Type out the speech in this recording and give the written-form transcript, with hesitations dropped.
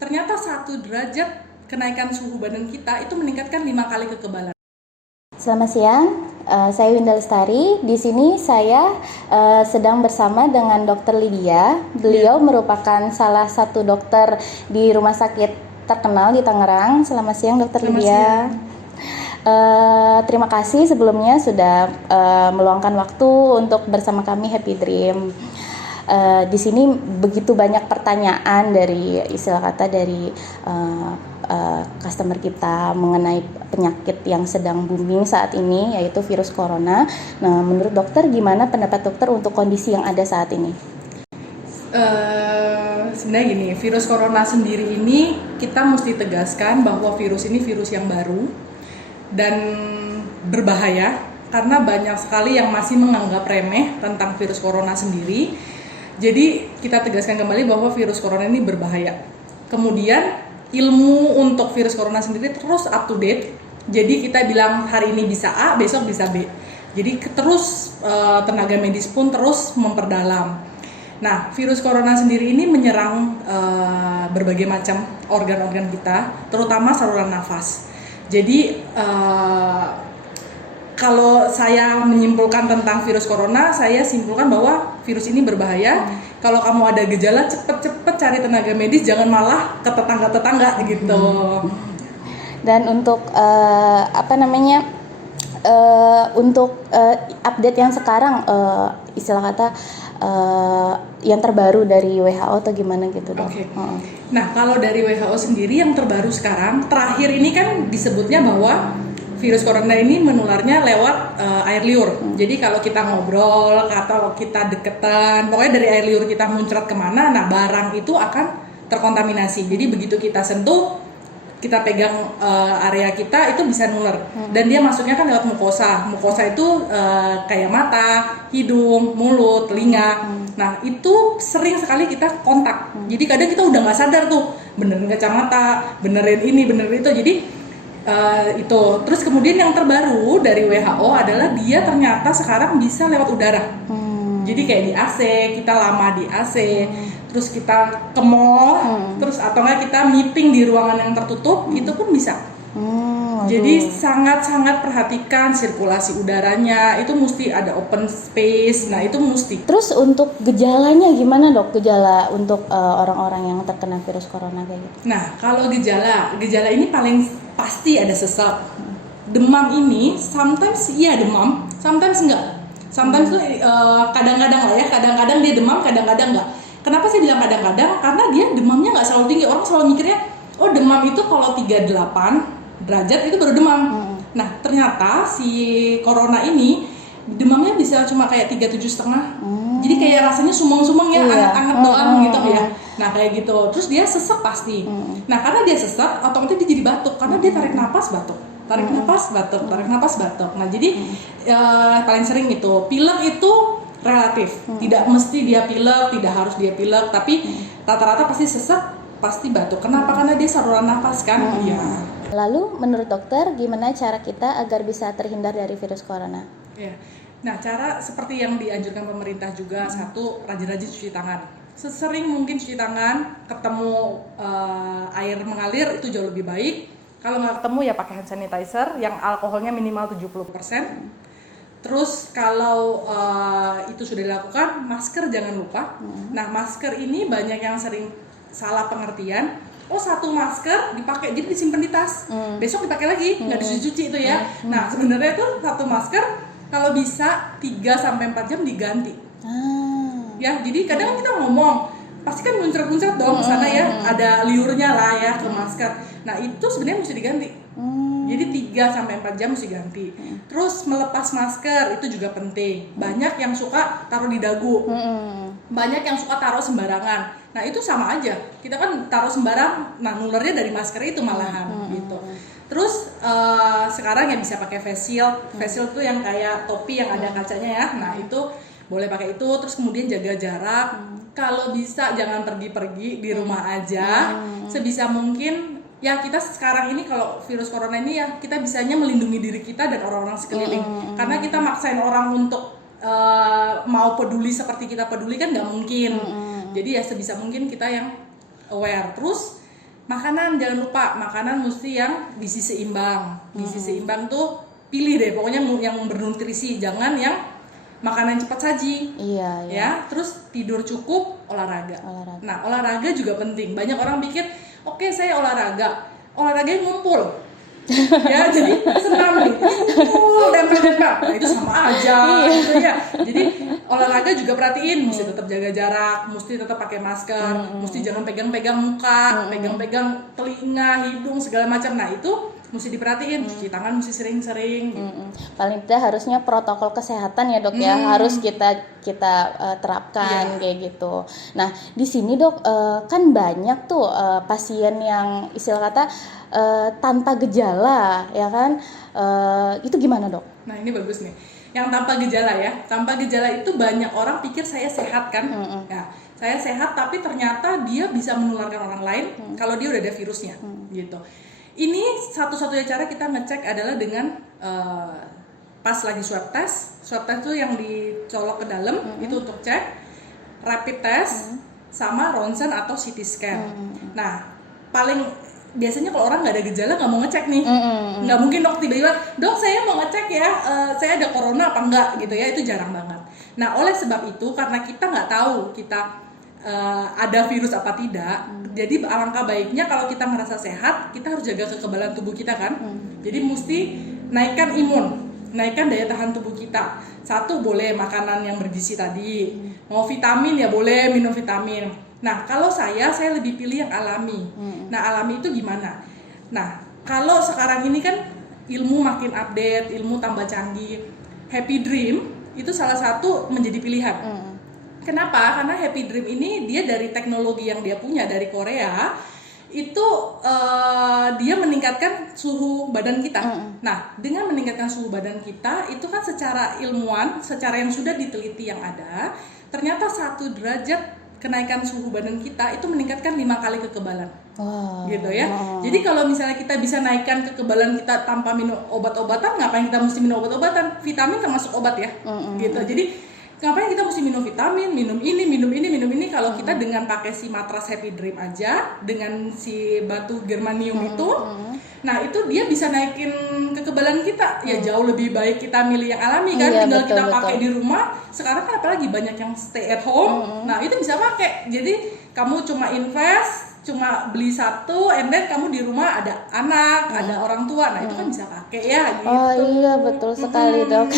ternyata 1 derajat kenaikan suhu badan kita itu meningkatkan 5 kali kekebalan. Selamat siang, saya Winda Lestari. Di sini saya sedang bersama dengan Dr. Lydia. Beliau merupakan salah satu dokter di rumah sakit terkenal di Tangerang. Selamat siang, Dr. Lydia. Terima kasih sebelumnya sudah meluangkan waktu untuk bersama kami Happy Dream. Di sini begitu banyak pertanyaan dari customer kita mengenai penyakit yang sedang booming saat ini, yaitu virus corona. Nah, menurut dokter, gimana pendapat dokter untuk kondisi yang ada saat ini? Sebenarnya gini, virus corona sendiri ini kita mesti tegaskan bahwa virus ini virus yang baru dan berbahaya, karena banyak sekali yang masih menganggap remeh tentang virus corona sendiri. Jadi kita tegaskan kembali bahwa virus corona ini berbahaya. Kemudian ilmu untuk virus corona sendiri terus up to date. Jadi kita bilang hari ini bisa A, besok bisa B. Jadi terus tenaga medis pun terus memperdalam. Nah, virus corona sendiri ini menyerang berbagai macam organ-organ kita, terutama saluran nafas. Jadi kalau saya menyimpulkan tentang virus corona, saya simpulkan bahwa virus ini berbahaya. Kalau kamu ada gejala, cepet-cepet cari tenaga medis, jangan malah ke tetangga-tetangga gitu. Dan untuk update yang sekarang, yang terbaru dari WHO atau gimana gitu, Dok? Okay. Nah, kalau dari WHO sendiri yang terbaru sekarang, terakhir ini kan disebutnya bahwa virus corona ini menularnya lewat air liur. Jadi kalau kita ngobrol atau kita deketan, pokoknya dari air liur kita muncrat kemana, nah barang itu akan terkontaminasi. Jadi begitu kita sentuh, kita pegang area kita, itu bisa nular. Dan dia masuknya kan lewat mukosa. Mukosa itu kayak mata, hidung, mulut, telinga. Nah itu sering sekali kita kontak. Jadi kadang kita udah nggak sadar tuh, benerin kacamata, benerin ini, benerin itu. Jadi itu. Terus kemudian yang terbaru dari WHO adalah dia ternyata sekarang bisa lewat udara. Jadi kayak di AC, kita lama di AC, terus kita ke mall, terus atau enggak kita meeting di ruangan yang tertutup, itu pun bisa. Jadi sangat-sangat perhatikan sirkulasi udaranya, itu mesti ada open space, nah itu mesti. Terus untuk gejalanya gimana, Dok? Gejala untuk orang-orang yang terkena virus corona kayak gitu? Nah, kalau gejala ini paling pasti ada sesak. Demam ini sometimes iya demam, sometimes enggak. Sometimes tuh kadang-kadang lah ya, kadang-kadang dia demam, kadang-kadang enggak. Kenapa sih bilang kadang-kadang? Karena dia demamnya nggak selalu tinggi. Orang selalu mikirnya, oh demam itu kalau 38 derajat itu baru demam. Nah ternyata si corona ini demamnya bisa cuma kayak 37,5. Jadi kayak rasanya sumeng-sumeng ya, anget-anget doang gitu ya. Nah kayak gitu. Terus dia sesek pasti. Nah karena dia sesek, otomatis dia jadi batuk. Karena dia tarik napas batuk. Tarik napas batuk, tarik napas batuk. Nah jadi paling sering itu. Pilek itu relatif, tidak mesti dia pilek, tidak harus dia pilek, tapi rata-rata pasti sesek, pasti batuk. Kenapa? Karena dia saluran nafas kan. Iya. Lalu menurut dokter, gimana cara kita agar bisa terhindar dari virus corona? Ya. Nah, cara seperti yang dianjurkan pemerintah juga, satu, rajin-rajin cuci tangan. Sesering mungkin cuci tangan, ketemu air mengalir itu jauh lebih baik. Kalau nggak ketemu ya pakai hand sanitizer yang alkoholnya minimal 70%. Terus kalau itu sudah dilakukan, masker jangan lupa. Nah, masker ini banyak yang sering salah pengertian. Oh, satu masker dipakai jadi disimpan di tas. Besok dipakai lagi, nggak dicuci itu ya. Nah, sebenarnya itu satu masker kalau bisa 3-4 jam diganti. Ya, jadi kadang kita ngomong, pasti kan muncrat-muncrat dong ke sana ya, ada liurnya lah ya ke masker. Nah, itu sebenarnya mesti diganti. Jadi 3-4 jam mesti ganti. Terus melepas masker itu juga penting. Banyak yang suka taruh di dagu. Banyak yang suka taruh sembarangan. Nah itu sama aja. Kita kan taruh sembarang, nah nulernya dari masker itu malahan gitu. Terus sekarang ya bisa pakai face shield. Face shield tuh yang kayak topi yang ada kacanya ya. Nah itu boleh pakai itu. Terus kemudian jaga jarak. Kalau bisa jangan pergi-pergi, di rumah aja. Sebisa mungkin. Ya kita sekarang ini kalau virus corona ini ya kita bisanya melindungi diri kita dan orang-orang sekeliling. Karena kita maksain orang untuk mau peduli seperti kita peduli kan nggak mungkin. Jadi ya sebisa mungkin kita yang aware. Terus Makanan jangan lupa, makanan mesti yang gizi seimbang. Gizi seimbang tuh pilih deh, pokoknya yang bernutrisi, jangan yang makanan cepat saji. Iya, iya. Ya, terus tidur cukup, olahraga. Nah, olahraga juga penting. Banyak orang pikir, oke, saya olahraganya ngumpul. Ya, jadi senam nih, ngumpul nempel-nempel. Nah, itu sama aja gitu ya. Jadi olahraga juga perhatiin, mesti tetap jaga jarak, mesti tetap pakai masker, mesti jangan pegang-pegang muka, pegang-pegang telinga, hidung segala macam. Nah, itu mesti diperhatiin, cuci tangan mesti sering-sering. Paling tidak harusnya protokol kesehatan ya dok ya, harus kita terapkan kayak gitu. Nah di sini dok kan banyak tuh pasien yang istilah kata tanpa gejala ya kan, itu gimana dok? Nah ini bagus nih, yang tanpa gejala ya. Tanpa gejala itu banyak orang pikir saya sehat kan. Nah, saya sehat tapi ternyata dia bisa menularkan orang lain kalau dia udah ada virusnya gitu. Ini satu-satunya cara kita ngecek adalah dengan pas lagi swab test itu yang dicolok ke dalam itu untuk cek, rapid test sama ronsen atau CT scan. Nah paling biasanya kalau orang nggak ada gejala nggak mau ngecek nih, nggak mungkin dok tiba-tiba dok saya mau ngecek ya saya ada corona apa enggak gitu ya, itu jarang banget. Nah oleh sebab itu karena kita nggak tahu kita ada virus apa tidak, jadi alangkah baiknya kalau kita merasa sehat kita harus jaga kekebalan tubuh kita kan. Jadi mesti naikkan imun, naikkan daya tahan tubuh kita. Satu boleh makanan yang bergizi tadi, mau vitamin ya boleh minum vitamin. Nah kalau saya lebih pilih yang alami. Nah alami itu gimana? Nah kalau sekarang ini kan ilmu makin update, ilmu tambah canggih. Happy Dream itu salah satu menjadi pilihan. Kenapa? Karena Happy Dream ini dia dari teknologi yang dia punya dari Korea, itu dia meningkatkan suhu badan kita. Nah, dengan meningkatkan suhu badan kita, itu kan secara ilmuwan, secara yang sudah diteliti yang ada, ternyata 1 derajat kenaikan suhu badan kita itu meningkatkan 5 kali kekebalan. Gitu ya. Jadi kalau misalnya kita bisa naikkan kekebalan kita tanpa minum obat-obatan, ngapain kita mesti minum obat-obatan? Vitamin termasuk obat ya. Gitu. Jadi ngapain kita mesti minum vitamin, minum ini kalau kita dengan pakai si matras Happy Dream aja, dengan si batu germanium itu, nah itu dia bisa naikin kekebalan kita. Ya jauh lebih baik kita milih yang alami kan, tinggal kita pakai di rumah. Sekarang kan apalagi banyak yang stay at home, nah itu bisa pakai. Jadi kamu cuma cuma beli satu, and then kamu di rumah ada anak, ada orang tua, nah itu kan bisa pakai ya gitu. Oh iya betul sekali dok.